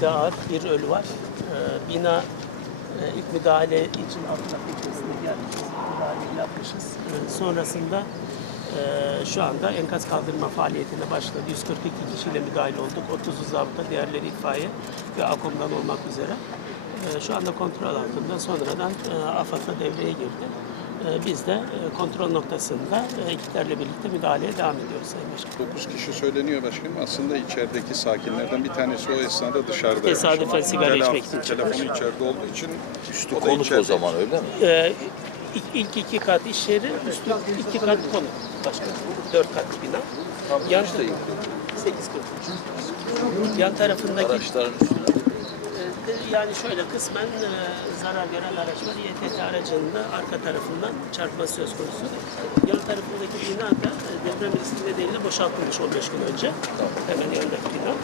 şiddeti ağır bir ölü var. Ee, bina e, ilk müdahale için Avrupa Teknesi'ne gelmişiz. Müdahaleyi yapmışız. Ee, sonrasında e, şu anda enkaz kaldırma faaliyetine başladı. 142 kişiyle müdahale olduk. 30'u zabıta, diğerleri itfaiye ve AKOM'dan olmak üzere. Ee, şu anda kontrol altında. Sonradan e, AFAD'a devreye girdi. Ee, biz de e, kontrol noktasında e, ekiplerle birlikte müdahaleye devam ediyoruz Sayın Başkanım. 9 kişi söyleniyor başkanım. Aslında içerideki sakinlerden bir tanesi o esnada dışarıda. Tesadüfen sigara Telef- içmek için Telefonu çıkmış. içeride olduğu için Üstü o konuk o zaman öyle mi? Ee, ilk, iki kat iş yeri, üstü iki kat konut. Başka dört katlı bina. Yan Kaçta yıkıldı? Sekiz kat. Yan tarafındaki Araçların üstüne. Yani şöyle kısmen e, zarar gören araç var. YTT aracının da arka tarafından çarpması söz konusu. Yan tarafındaki bina da e, deprem riski nedeniyle boşaltılmış 15 gün önce. Hemen yanındaki bina.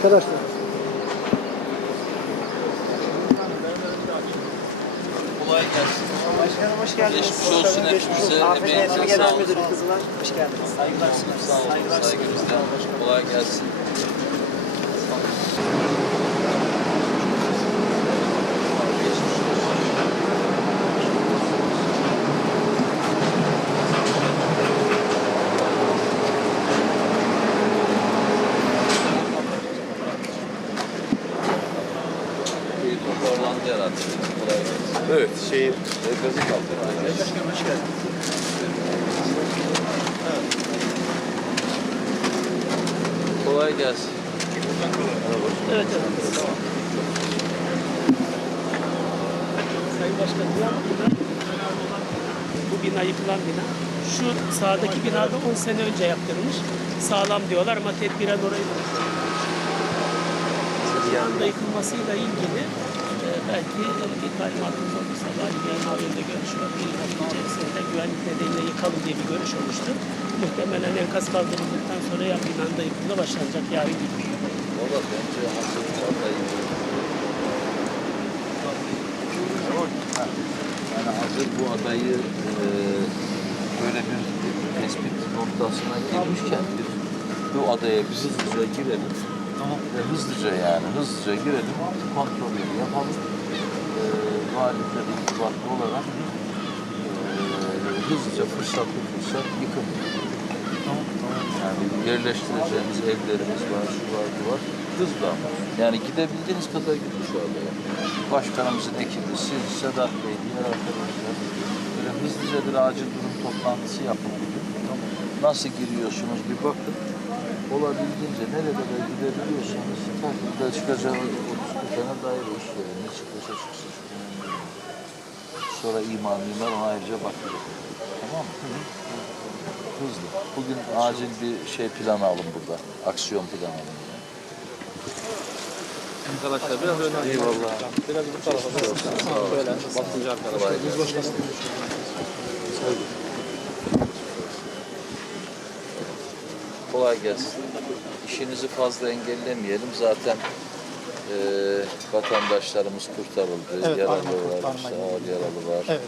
Arkadaşlar. Kolay gelsin. Başkanım hoş geldiniz. Geçmiş olsun hepimize. Emeğinize sağlık. Müdürü kızlar. Hoş geldiniz. Saygılar sunarız. Sağ olun. Saygılar sunarız. Saygımızdan. Kolay gelsin. İyi toparlandı herhalde. Kolay gelsin. Evet, şeyi e, gazı kaldırdı. Başkanım hoş geldiniz. Kolay gelsin. Evet evet. Sayın Başkanım ya burada bu bina yıkılan bina. Şu sağdaki binada 10 sene önce yaptırılmış. Sağlam diyorlar ama tedbiren orayı anda yıkılmasıyla ilgili belki bir talimatımız olursa Vali Bey'in halinde görüş var. Bir hafta içerisinde güvenlik nedeniyle yıkalım diye bir görüş olmuştu. Muhtemelen enkaz kaldırıldıktan sonra ya binanın da yıkımına başlanacak yarın gibi. Valla bence hazır adayı. Yani hazır bu adayı e, böyle bir tespit noktasına girmişken bir bu adaya biz hızlıca girelim. Ve hızlıca yani hızlıca girelim, kontrolleri yapalım. E, valilikle de irtibatlı olarak e, hızlıca fırsatlı fırsat yıkım. Yani yerleştireceğimiz evlerimiz var, şu var, bu var. Hızla. Yani gidebildiğiniz kadar gidin şu anda. Yani. Başkanımızın ekibi, siz, Sedat Bey, diğer arkadaşlar. Böyle hızlıca bir acil durum toplantısı yapın bugün. Nasıl giriyorsunuz bir bakın. Olabildiğince kadar gidebiliyorsanız takdirde çıkacağınız o tane dair iş verin. Ne çıkıyorsa çıksın. Sonra imar mimar ona ayrıca bakacak. Tamam mı? Hızlı. Bugün acil bir şey planı alın burada. Aksiyon planı alın. yani. Arkadaşlar biraz öne Eyvallah. biraz bu tarafa doğru. Böyle basınca arkadaşlar. Kolay gelsin. Kolay gelsin. İşinizi fazla engellemeyelim. Zaten e, vatandaşlarımız kurtarıldı. Evet, yaralı var, ağır yaralı var. Evet.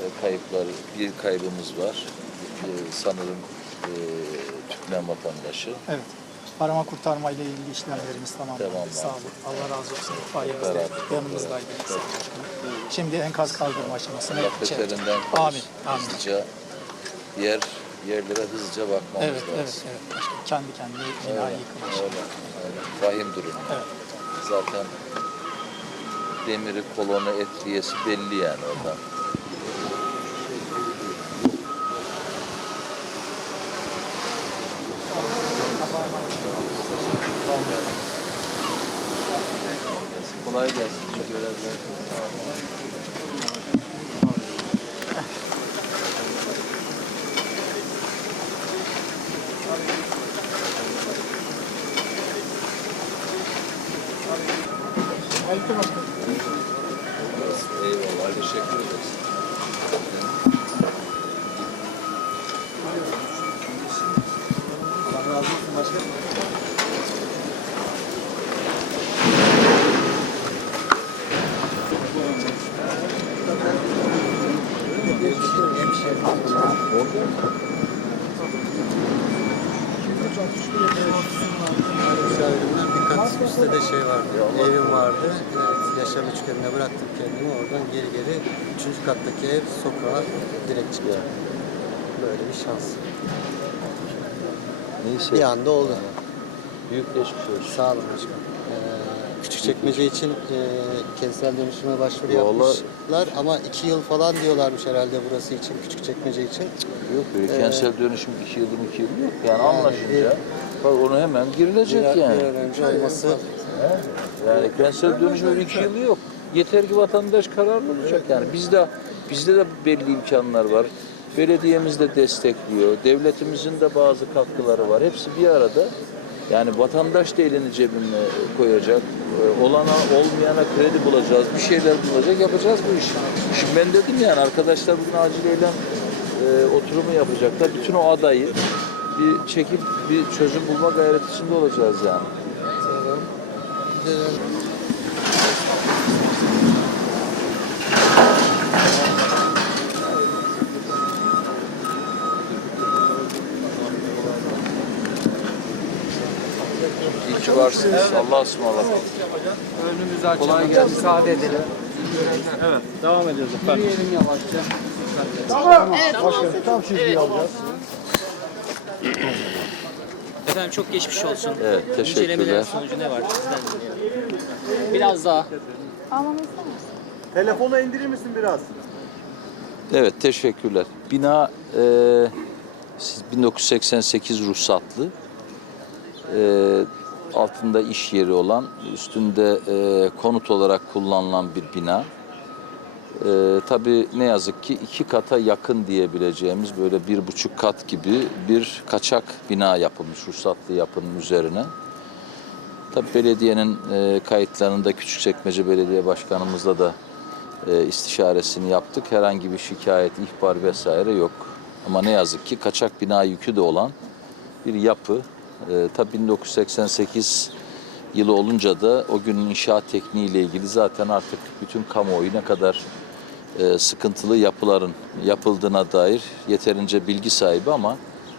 E, kayıplar, bir kaybımız var. E, sanırım e, Türkmen vatandaşı. Evet. Arama kurtarma ile ilgili işlemlerimiz tamamlandı. Tamamlandı. Sağ olun. Allah razı olsun. İtfaiyemiz de Beraber, yanımızdaydı. Sağ olun başkanım. Şimdi enkaz kaldırma aşamasına geçelim. Amin. Amin. Hızlıca yer yerlere hızlıca bakmamız Evet, lazım. evet, evet. Kendi kendine bina yıkım öyle, öyle. Vahim durum. Evet. Zaten demiri, kolonu, etriyesi belli yani oradan. Kolay gelsin. Görevler. Müsaademden birkaç üstte de şey vardı. Evim vardı. Evet, yaşam üçgenine bıraktım kendimi. Oradan geri geri üçüncü kattaki ev sokağa direkt çıktı. Böyle bir şans. Neyse. Bir anda oldu. Büyük geçmiş olsun. Sağ olun başkanım. Ee, Küçükçekmece için e, kentsel dönüşüme başvuru Vallahi- yapmışlar ama iki yıl falan diyorlarmış herhalde burası için, Küçükçekmece için. Yok böyle Ee, kentsel dönüşüm iki yıldır iki yıl yok. Yani anlaşınca bir- bak onu hemen girilecek Bir, bir yani. an önce olması Yani kentsel dönüşüm iki yılı yok. Yeter ki vatandaş kararlı olacak yani. Bizde bizde de belli imkanlar var. Belediyemiz de destekliyor. Devletimizin de bazı katkıları var. Hepsi bir arada. Yani vatandaş da elini cebine koyacak. Ee, Olana olmayana kredi bulacağız. Bir şeyler bulacak. Yapacağız bu işi. Şimdi ben dedim yani arkadaşlar bugün acil eylem e, oturumu yapacaklar. Bütün o adayı bir çekip bir çözüm bulma gayreti içinde olacağız yani. Bir de Varsınız. Allah'a ısmarladık. Önümüzü açalım. Kolay gelsin. Müsaade edelim. Evet. Devam ediyoruz efendim. Yürüyelim yavaşça. Efendim çok geçmiş olsun. Evet, teşekkürler. İncelemelerin sonucu ne var? Sizden dinleyelim. Biraz daha. Telefonu indirir misin biraz? Evet, teşekkürler. Bina e, siz 1988 ruhsatlı. E, altında iş yeri olan, üstünde e, konut olarak kullanılan bir bina. E, tabii ne yazık ki iki kata yakın diyebileceğimiz böyle bir buçuk kat gibi bir kaçak bina yapılmış ruhsatlı yapının üzerine. Tabii belediyenin e, kayıtlarında Küçükçekmece Belediye Başkanımızla da e, istişaresini yaptık. Herhangi bir şikayet, ihbar vesaire yok. Ama ne yazık ki kaçak bina yükü de olan bir yapı. E, tabii 1988 yılı olunca da o günün inşaat tekniğiyle ilgili zaten artık bütün kamuoyu ne kadar e, sıkıntılı yapıların yapıldığına dair yeterince bilgi sahibi ama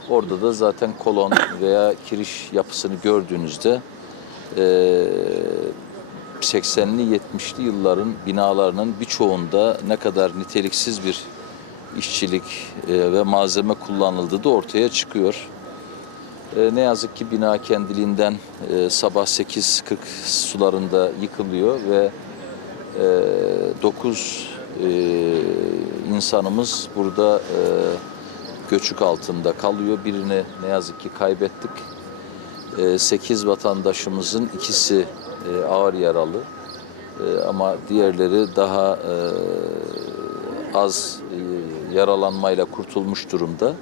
orada da zaten kolon veya kiriş yapısını gördüğünüzde e, 80'li 70'li yılların binalarının birçoğunda ne kadar niteliksiz bir işçilik e, ve malzeme kullanıldığı da ortaya çıkıyor. E, ne yazık ki bina kendiliğinden e, sabah 8.40 sularında yıkılıyor ve 9 insanımız burada e, göçük altında kalıyor. Birini ne yazık ki kaybettik. 8 vatandaşımızın ikisi e, ağır yaralı E, ama diğerleri daha e, az e, yaralanmayla kurtulmuş durumda.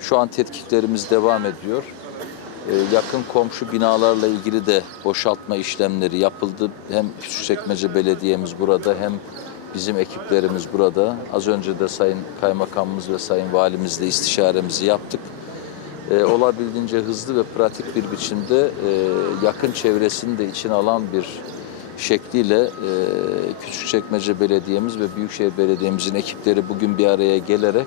Şu an tetkiklerimiz devam ediyor. E, yakın komşu binalarla ilgili de boşaltma işlemleri yapıldı. Hem Küçükçekmece Belediye'miz burada hem bizim ekiplerimiz burada. Az önce de Sayın Kaymakamımız ve Sayın Valimizle istişaremizi yaptık e, olabildiğince hızlı ve pratik bir biçimde e, yakın çevresini de içine alan bir şekliyle e, Küçükçekmece Belediye'miz ve Büyükşehir Belediye'mizin ekipleri bugün bir araya gelerek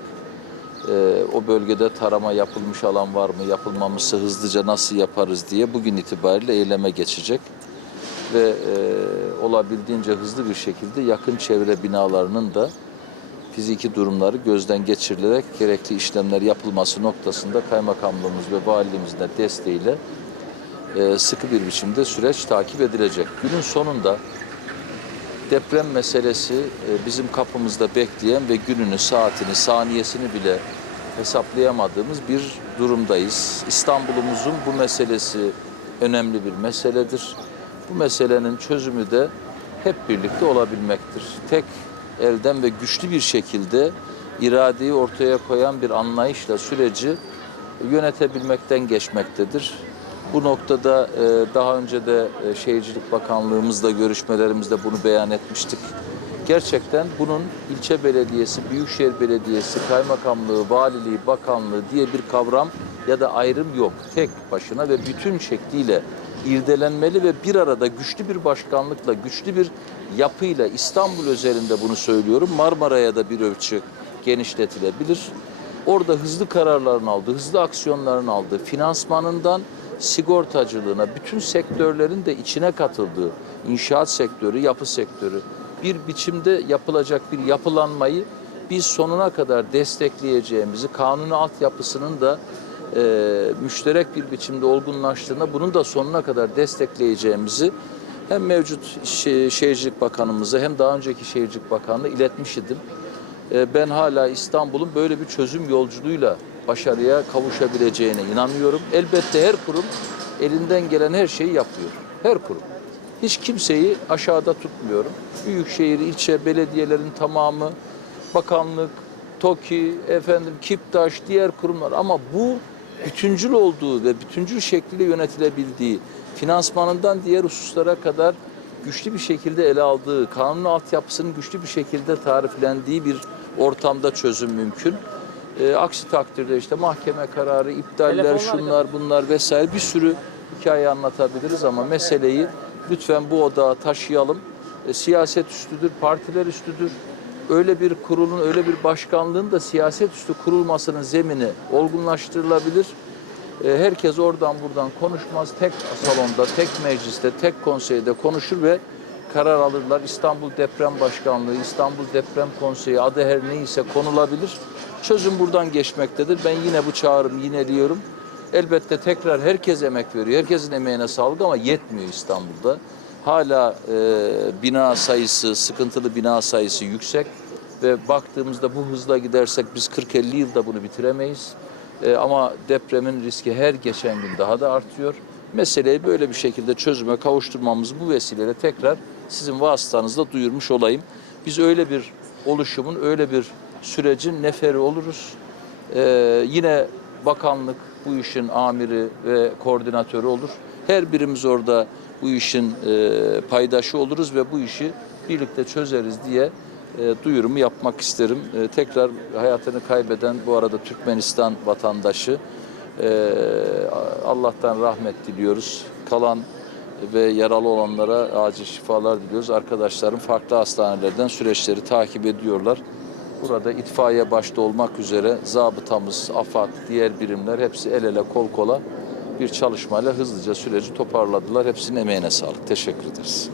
e, o bölgede tarama yapılmış alan var mı, yapılmamışsa hızlıca nasıl yaparız diye bugün itibariyle eyleme geçecek ve e, olabildiğince hızlı bir şekilde yakın çevre binalarının da fiziki durumları gözden geçirilerek gerekli işlemler yapılması noktasında kaymakamlığımız ve valiliğimizin de desteğiyle e, sıkı bir biçimde süreç takip edilecek. Günün sonunda deprem meselesi e, bizim kapımızda bekleyen ve gününü, saatini, saniyesini bile hesaplayamadığımız bir durumdayız. İstanbul'umuzun bu meselesi önemli bir meseledir. Bu meselenin çözümü de hep birlikte olabilmektir. Tek elden ve güçlü bir şekilde iradeyi ortaya koyan bir anlayışla süreci yönetebilmekten geçmektedir. Bu noktada e, daha önce de e, Şehircilik Bakanlığımızla görüşmelerimizde bunu beyan etmiştik. Gerçekten bunun ilçe belediyesi, büyükşehir belediyesi, kaymakamlığı, valiliği, bakanlığı diye bir kavram ya da ayrım yok. Tek başına ve bütün şekliyle irdelenmeli ve bir arada güçlü bir başkanlıkla, güçlü bir yapıyla İstanbul özelinde bunu söylüyorum. Marmara'ya da bir ölçü genişletilebilir. Orada hızlı kararlarını aldı, hızlı aksiyonlarını aldı. Finansmanından sigortacılığına, bütün sektörlerin de içine katıldığı, inşaat sektörü, yapı sektörü, bir biçimde yapılacak bir yapılanmayı biz sonuna kadar destekleyeceğimizi, kanuni altyapısının da e, müşterek bir biçimde olgunlaştığında bunun da sonuna kadar destekleyeceğimizi hem mevcut Şe- Şehircilik Bakanımıza hem daha önceki Şehircilik Bakanı'na iletmiş idim. E, ben hala İstanbul'un böyle bir çözüm yolculuğuyla başarıya kavuşabileceğine inanıyorum. Elbette her kurum elinden gelen her şeyi yapıyor. Her kurum. Hiç kimseyi aşağıda tutmuyorum. Büyükşehir, ilçe, belediyelerin tamamı, bakanlık, TOKİ, efendim KİPTAŞ, diğer kurumlar ama bu bütüncül olduğu ve bütüncül şekilde yönetilebildiği, finansmanından diğer hususlara kadar güçlü bir şekilde ele aldığı, kanun altyapısının güçlü bir şekilde tariflendiği bir ortamda çözüm mümkün. Ee, aksi takdirde işte mahkeme kararı, iptaller, Telefonlar şunlar bunlar vesaire bir sürü hikaye anlatabiliriz ama meseleyi lütfen bu odağa taşıyalım. E, siyaset üstüdür, partiler üstüdür. Öyle bir kurulun, öyle bir başkanlığın da siyaset üstü kurulmasının zemini olgunlaştırılabilir. E, herkes oradan buradan konuşmaz. Tek salonda, tek mecliste, tek konseyde konuşur ve karar alırlar. İstanbul Deprem Başkanlığı, İstanbul Deprem Konseyi adı her neyse konulabilir. Çözüm buradan geçmektedir. Ben yine bu çağrımı yineliyorum. Elbette tekrar herkes emek veriyor. Herkesin emeğine sağlık ama yetmiyor İstanbul'da. Hala e, bina sayısı, sıkıntılı bina sayısı yüksek ve baktığımızda bu hızla gidersek biz 40-50 yılda bunu bitiremeyiz. E, ama depremin riski her geçen gün daha da artıyor. Meseleyi böyle bir şekilde çözüme kavuşturmamız bu vesileyle tekrar sizin vasıtanızla duyurmuş olayım. Biz öyle bir oluşumun, öyle bir sürecin neferi oluruz. Ee, yine bakanlık bu işin amiri ve koordinatörü olur. Her birimiz orada bu işin e, paydaşı oluruz ve bu işi birlikte çözeriz diye e, duyurumu yapmak isterim. E, tekrar hayatını kaybeden bu arada Türkmenistan vatandaşı e, Allah'tan rahmet diliyoruz. Kalan ve yaralı olanlara acil şifalar diliyoruz. Arkadaşlarım farklı hastanelerden süreçleri takip ediyorlar. Burada itfaiye başta olmak üzere zabıtamız, AFAD, diğer birimler hepsi el ele kol kola bir çalışmayla hızlıca süreci toparladılar. Hepsinin emeğine sağlık. Teşekkür ederiz.